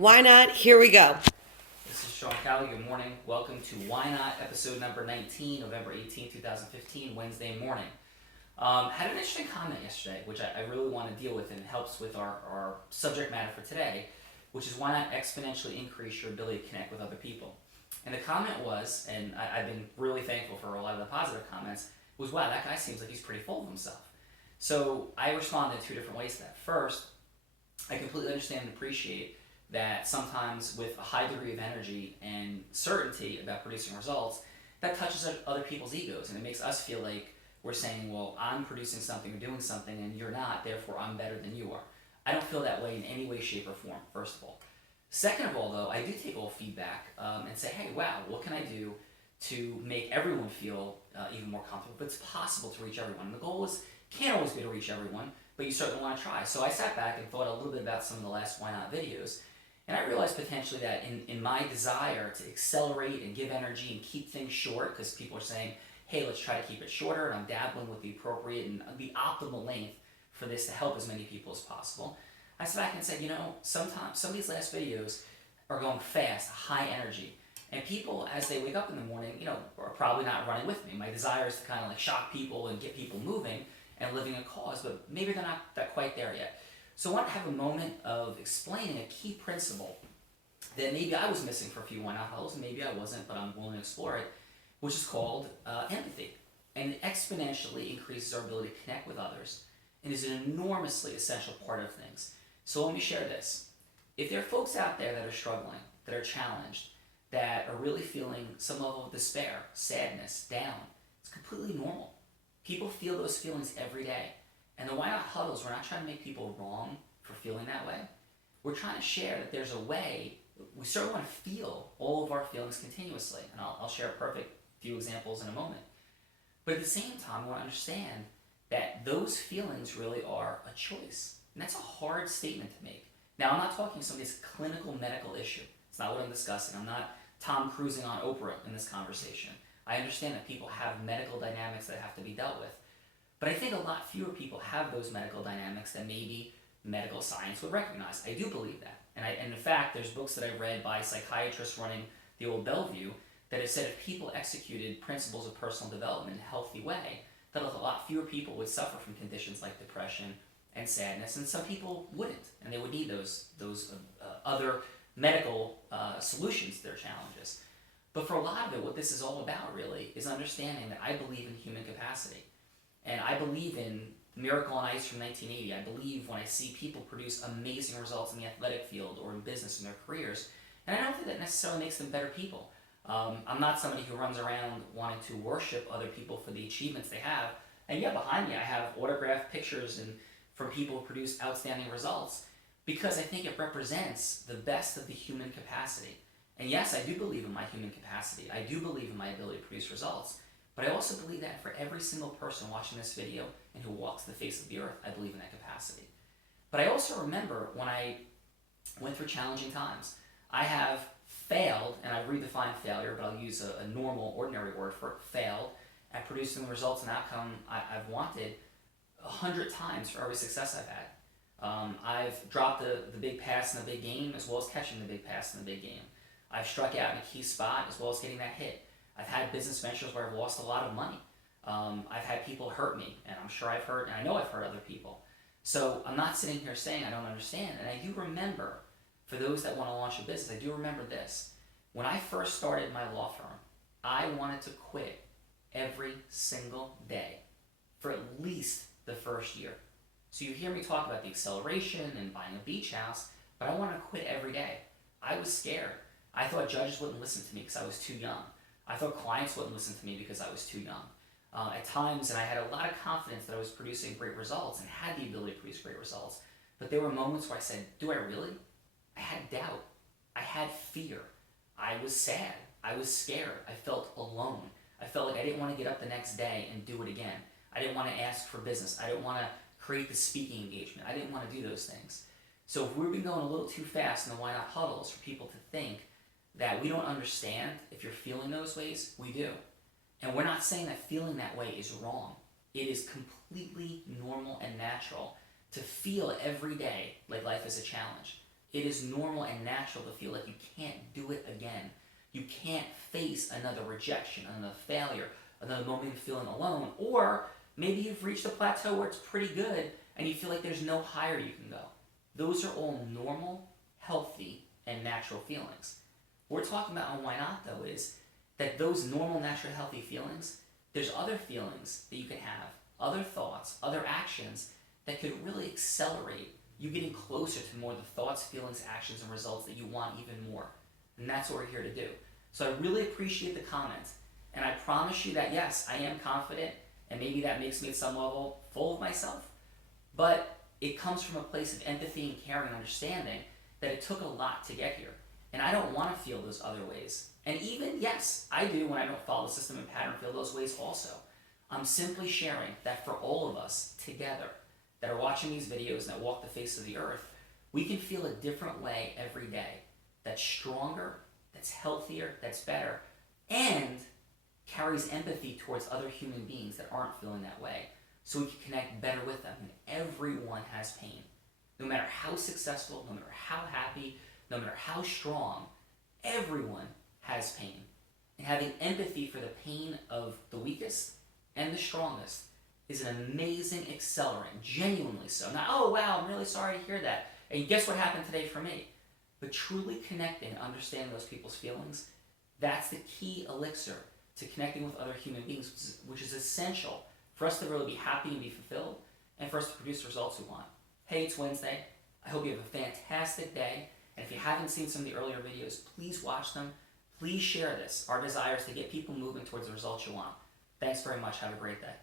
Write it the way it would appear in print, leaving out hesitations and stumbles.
Why not? Here we go. This is Sean Callagy. Good morning. Welcome to Why Not, episode number 19, November 18, 2015, Wednesday morning. Had an interesting comment yesterday, which I really want to deal with, and it helps with our subject matter for today, which is why not exponentially increase your ability to connect with other people. And the comment was, and I've been really thankful for a lot of the positive comments, was, wow, that guy seems like he's pretty full of himself. So I responded in two different ways to that. First, I completely understand and appreciate that sometimes with a high degree of energy and certainty about producing results, that touches other people's egos, and it makes us feel like we're saying, well, I'm producing something or doing something and you're not, therefore I'm better than you are. I don't feel that way in any way, shape, or form, first of all. Second of all, though, I do take all feedback and say, hey, wow, what can I do to make everyone feel even more comfortable? But it's possible to reach everyone. And the goal can't always be to reach everyone, but you certainly want to try. So I sat back and thought a little bit about some of the last Why Not videos, and I realized potentially that in my desire to accelerate and give energy and keep things short, because people are saying, hey, let's try to keep it shorter, and I'm dabbling with the appropriate and the optimal length for this to help as many people as possible, I sat back and said, sometimes some of these last videos are going fast, high energy, and people, as they wake up in the morning, are probably not running with me. My desire is to kind of like shock people and get people moving and living a cause, but maybe they're not that quite there yet. So I want to have a moment of explaining a key principle that maybe I was missing for a few Why Not Huddles, and maybe I wasn't, but I'm willing to explore it, which is called empathy. And it exponentially increases our ability to connect with others and is an enormously essential part of things. So let me share this. If there are folks out there that are struggling, that are challenged, that are really feeling some level of despair, sadness, down, it's completely normal. People feel those feelings every day. And the Why Not Huddles, we're not trying to make people wrong for feeling that way. We're trying to share that there's a way, we certainly want to feel all of our feelings continuously. And I'll share a perfect few examples in a moment. But at the same time, we want to understand that those feelings really are a choice. And that's a hard statement to make. Now, I'm not talking somebody's clinical medical issue. It's not what I'm discussing. I'm not Tom Cruising on Oprah in this conversation. I understand that people have medical dynamics that have to be dealt with. But I think a lot fewer people have those medical dynamics than maybe medical science would recognize. I do believe that. And in fact, there's books that I've read by psychiatrists running the old Bellevue that have said if people executed principles of personal development in a healthy way, that a lot fewer people would suffer from conditions like depression and sadness, and some people wouldn't, and they would need those other medical solutions to their challenges. But for a lot of it, what this is all about really is understanding that I believe in human capacity. And I believe in Miracle on Ice from 1980. I believe when I see people produce amazing results in the athletic field or in business in their careers. And I don't think that necessarily makes them better people. I'm not somebody who runs around wanting to worship other people for the achievements they have. And yeah, behind me I have autographed pictures and from people who produce outstanding results because I think it represents the best of the human capacity. And yes, I do believe in my human capacity. I do believe in my ability to produce results. But I also believe that for every single person watching this video and who walks the face of the earth, I believe in that capacity. But I also remember when I went through challenging times, I have failed, and I've redefined failure, but I'll use a normal, ordinary word for it, failed at producing the results and outcome I've wanted 100 times for every success I've had. I've dropped the big pass in the big game as well as catching the big pass in the big game. I've struck out in a key spot as well as getting that hit. I've had business ventures where I've lost a lot of money. I've had people hurt me, and I'm sure I've hurt, and I know I've hurt other people. So I'm not sitting here saying I don't understand. And I do remember, for those that want to launch a business, I do remember this. When I first started my law firm, I wanted to quit every single day for at least the first year. So you hear me talk about the acceleration and buying a beach house, but I wanted to quit every day. I was scared. I thought judges wouldn't listen to me because I was too young. I thought clients wouldn't listen to me because I was too young. At times, and I had a lot of confidence that I was producing great results and had the ability to produce great results, but there were moments where I said, do I really? I had doubt. I had fear. I was sad. I was scared. I felt alone. I felt like I didn't want to get up the next day and do it again. I didn't want to ask for business. I didn't want to create the speaking engagement. I didn't want to do those things. So if we've been going a little too fast in the Why Not Huddles for people to think that we don't understand if you're feeling those ways, we do. And we're not saying that feeling that way is wrong. It is completely normal and natural to feel every day like life is a challenge. It is normal and natural to feel like you can't do it again. You can't face another rejection, another failure, another moment of feeling alone, or maybe you've reached a plateau where it's pretty good and you feel like there's no higher you can go. Those are all normal, healthy, and natural feelings. What we're talking about on Why Not, though, is that those normal, natural, healthy feelings, there's other feelings that you can have, other thoughts, other actions that could really accelerate you getting closer to more of the thoughts, feelings, actions, and results that you want even more. And that's what we're here to do. So I really appreciate the comment. And I promise you that, yes, I am confident, and maybe that makes me at some level full of myself, but it comes from a place of empathy and caring and understanding that it took a lot to get here. And I don't want to feel those other ways. And even, yes, I do when I don't follow the system and pattern feel those ways also. I'm simply sharing that for all of us together that are watching these videos and that walk the face of the earth, we can feel a different way every day that's stronger, that's healthier, that's better, and carries empathy towards other human beings that aren't feeling that way, so we can connect better with them. And everyone has pain. No matter how successful, no matter how happy, no matter how strong, everyone has pain. And having empathy for the pain of the weakest and the strongest is an amazing accelerant, genuinely so. Not, oh wow, I'm really sorry to hear that. And guess what happened today for me? But truly connecting and understanding those people's feelings, that's the key elixir to connecting with other human beings, which is essential for us to really be happy and be fulfilled, and for us to produce the results we want. Hey, it's Wednesday. I hope you have a fantastic day. And if you haven't seen some of the earlier videos, please watch them. Please share this. Our desire is to get people moving towards the results you want. Thanks very much. Have a great day.